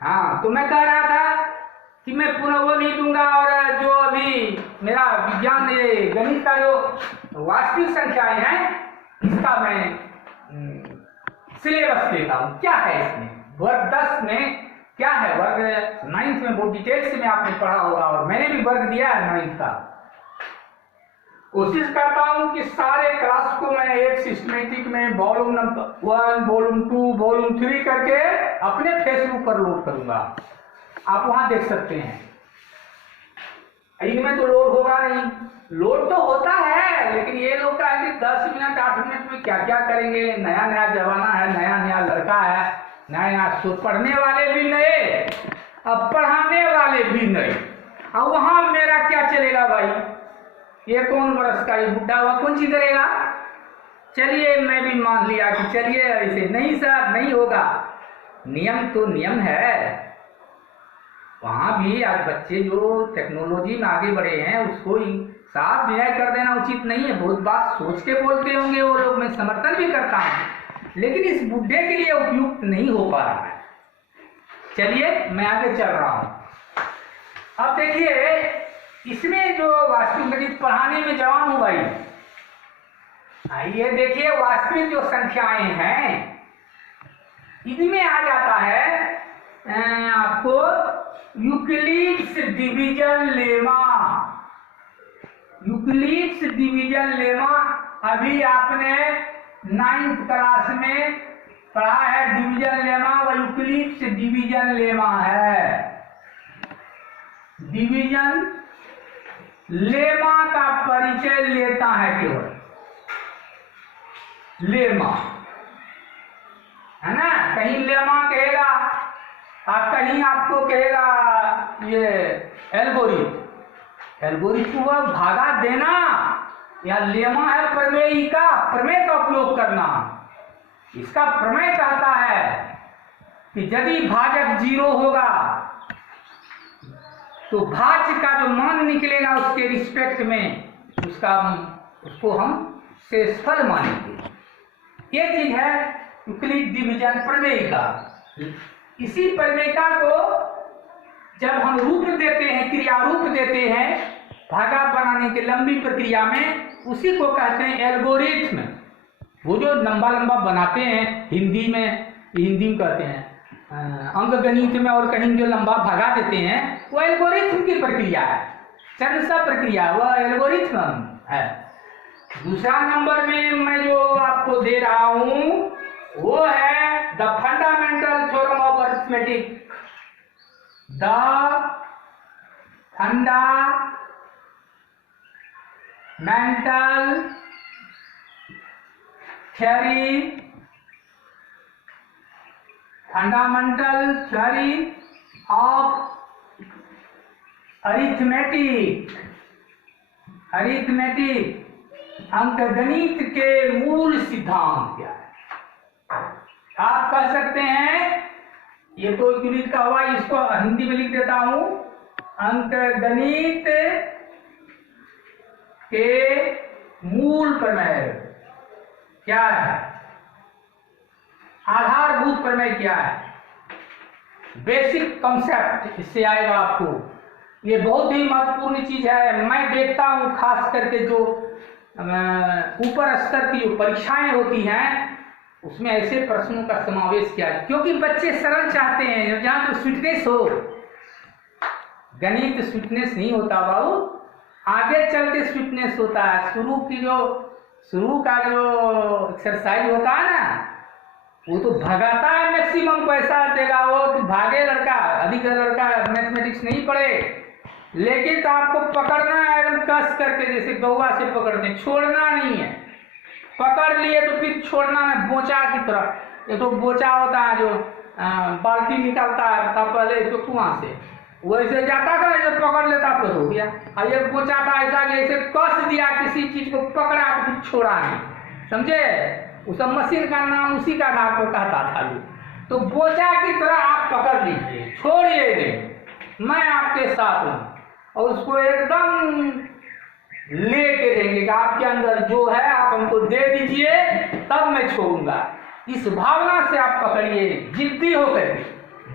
हाँ, तो मैं कह रहा था कि मैं पूरा वो नहीं दूंगा, और जो अभी मेरा विज्ञान ये गणित का जो वास्तविक संख्याएं हैं इसका मैं सिलेबस देता हूँ। क्या है इसमें वर्ग 10 में क्या है, वर्ग 9th में बहुत डिटेल से मैं आपने पढ़ा होगा, और मैंने भी वर्ग दिया है 9th का। कोशिश करता हूँ कि सारे क्लास को मैं एक सिस्टमेटिक में वॉल्यूम नंबर 1, वॉल्यूम 2, वॉल्यूम 3 करके अपने फेसबुक पर लोड करूंगा। आप वहां देख सकते हैं। इनमें तो लोड होगा नहीं, लोड तो होता है, लेकिन ये लोग का है कि 10 मिनट 8 मिनट में क्या क्या करेंगे। नया नया जमाना है, नया नया लड़का है, नया नया पढ़ने वाले भी नए, अब पढ़ाने वाले भी नए। अब वहां मेरा क्या चलेगा भाई, ये कौन बरस का ये बुढ़ा हुआ कौन सी करेगा। चलिए मैं भी मान लिया कि चलिए ऐसे नहीं सर, नहीं होगा। नियम तो नियम है। वहां भी आज बच्चे जो टेक्नोलॉजी में आगे बढ़े हैं उसको साफ विनय कर देना उचित नहीं है। बहुत बात सोच के बोलते होंगे वो लोग, मैं समर्थन भी करता हूँ, लेकिन इस बुढ़े के लिए उपयुक्त नहीं हो पा रहा है। चलिए मैं आगे चल रहा हूं। अब देखिए इसमें जो वास्तविक गणित पढ़ाने में जवान हूं भाई, आइए देखिए वास्तविक जो संख्याएं हैं इनमें आ जाता है आपको Euclid's division lemma. Euclid's division lemma अभी आपने 9th क्लास में पढ़ा है। डिवीजन लेमा व यूक्लिड्स डिवीजन लेमा है। डिवीजन लेमा का परिचय लेता है केवल लेमा, है ना। कहीं लेमा कहेगा और कहीं आपको कहेगा ये एल्गोरिथम। एल्गोरिथम को भागा देना, या लेमा है प्रमेय का उपयोग करना। इसका प्रमेय कहता है कि यदि भाजक 0 होगा तो भाज्य का जो मान निकलेगा उसके रिस्पेक्ट में उसको हम शेषफल मानेंगे। ये चीज है यूक्लिड डिवीजन प्रमेय का। इसी प्रमेयिका को जब हम रूप देते हैं, क्रिया रूप देते हैं भागा बनाने की लंबी प्रक्रिया में, उसी को कहते हैं एल्गोरिथम। वो जो लंबा लंबा बनाते हैं हिंदी में कहते हैं अंक गणित में, और कहीं जो लंबा भगा देते हैं वो एल्गोरिथम की प्रक्रिया है, चरण सा प्रक्रिया, वह एल्गोरिथम है। दूसरा नंबर में मैं जो आपको दे रहा हूं वो है the fundamental theorem of arithmetic. The fundamental theory of arithmetic. अंकगणित के मूल सिद्धांत क्या है। आप कह सकते हैं, ये तो गणित का हुआ, इसको हिंदी में लिख देता हूं। अंकगणित के मूल प्रमेय क्या है, आधारभूत प्रमेय क्या है, बेसिक कॉन्सेप्ट इससे आएगा आपको। ये बहुत ही महत्वपूर्ण चीज है। मैं देखता हूं खास करके जो ऊपर स्तर की जो परीक्षाएं होती हैं उसमें ऐसे प्रश्नों का समावेश किया है, क्योंकि बच्चे सरल चाहते हैं, जहां तो स्वीटनेस हो। गणित स्वीटनेस नहीं होता बाबू, आगे चल के स्वीटनेस होता है। शुरू का जो एक्सरसाइज होता है ना, वो तो भगाता है, मैक्सिमम पैसा देगा वो तो भागे लड़का। अधिकतर लड़का मैथमेटिक्स नहीं पढ़े, लेकिन तो आपको पकड़ना है एकदम कस करके, जैसे गौवा से पकड़ते, छोड़ना नहीं है। पकड़ लिए तो फिर छोड़ना है, बोचा की तरह। ये तो बोचा होता है जो बाल्टी निकालता है पहले तो कुआं से, वैसे जाता था, जब पकड़ लेता तो हो गया। और ये बोचा था ऐसा कि ऐसे कस दिया, किसी चीज को पकड़ा तो फिर छोड़ा नहीं, समझे। उस मशीन का नाम उसी का नाम को कहता था। तो बोचा की तरह आप पकड़ लीजिए, छोड़िए नहीं, मैं आपके साथ हूं, और उसको एकदम लेके देंगे कि आपके अंदर जो है आप हमको दे दीजिए, तब मैं छोड़ूंगा। इस भावना से आप पकड़िए, जिद्दी होकर के।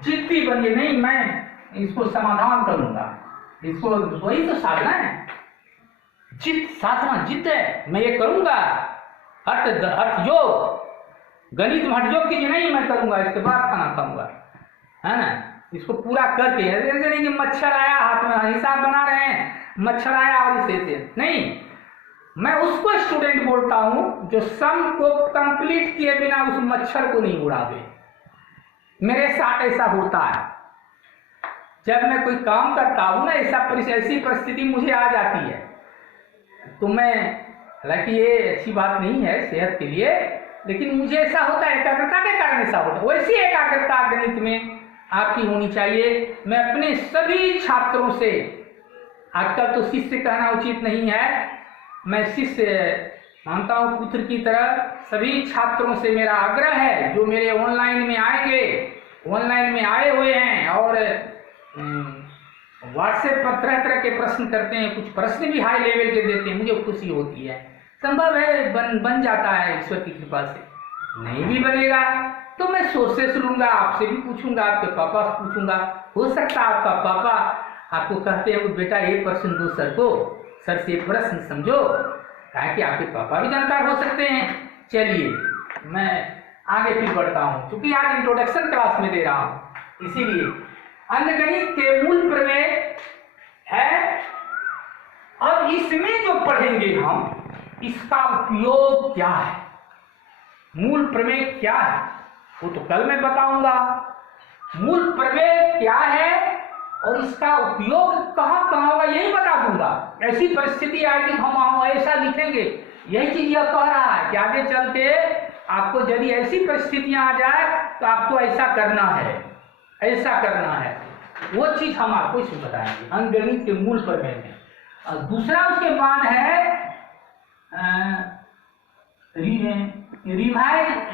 जिद्दी बनिए, नहीं मैं इसको समाधान करूंगा, इसको, वही तो साधना है, जिद, साधना जिद है, मैं ये करूंगा। हठ योग, गणित में हठ योग कीजिए, नहीं मैं करूंगा, इसके बाद खाना खाऊंगा, है ना, इसको पूरा करके। ऐसे नहीं कि मच्छर आया हाथ में, हिसाब बना रहे हैं, मच्छर आया और इसे नहीं, मैं उसको स्टूडेंट बोलता हूं जो सम को कंप्लीट किए बिना उस मच्छर को नहीं उड़ावे। मेरे साथ ऐसा होता है, जब मैं कोई काम करता हूं ना, ऐसी परिस्थिति मुझे आ जाती है, तो मैं, हालांकि ये अच्छी बात नहीं है सेहत के लिए, लेकिन मुझे ऐसा होता है, एकाग्रता के कारण ऐसा होता है। वैसी एकाग्रता गणित में आपकी होनी चाहिए। मैं अपने सभी छात्रों से, आजकल तो शिष्य कहना उचित नहीं है, मैं शिष्य मानता हूं पुत्र की तरह, सभी छात्रों से मेरा आग्रह है जो मेरे ऑनलाइन में आएंगे, ऑनलाइन में आए हुए हैं और व्हाट्सएप पर तरह तरह के प्रश्न करते हैं, कुछ प्रश्न भी हाई लेवल के देते हैं, मुझे खुशी होती है। संभव है बन जाता है ईश्वर की कृपा से, नहीं भी बनेगा तो मैं सोर्सेस लूंगा, आपसे भी पूछूंगा, आपके पापा से पूछूंगा, हो सकता है आपका पापा आपको कहते हैं बेटा ये प्रश्न दो सर को, सर से प्रश्न समझो, ताकि आपके पापा भी जानकार हो सकते हैं। चलिए मैं आगे फिर बढ़ता हूँ, क्योंकि आज इंट्रोडक्शन क्लास में दे रहा हूँ, इसीलिए अंकगणित के मूल प्रमेय है। अब इसमें जो पढ़ेंगे हम, इसका उपयोग क्या है, मूल प्रमेय क्या है, वो तो कल मैं बताऊंगा। मूल प्रमेय क्या है और इसका उपयोग कहाँ कहाँ होगा यही बता दूंगा। ऐसी परिस्थिति आएगी हम ऐसा लिखेंगे, यही चीज यह कह रहा है कि आगे चल के आपको यदि ऐसी परिस्थितियां आ जाए तो आपको ऐसा करना है, ऐसा करना है, वो चीज हम आपको इसमें बताएंगे अंकगणित के मूल प्रमेय में। और दूसरा उसके बाद है रिवाइज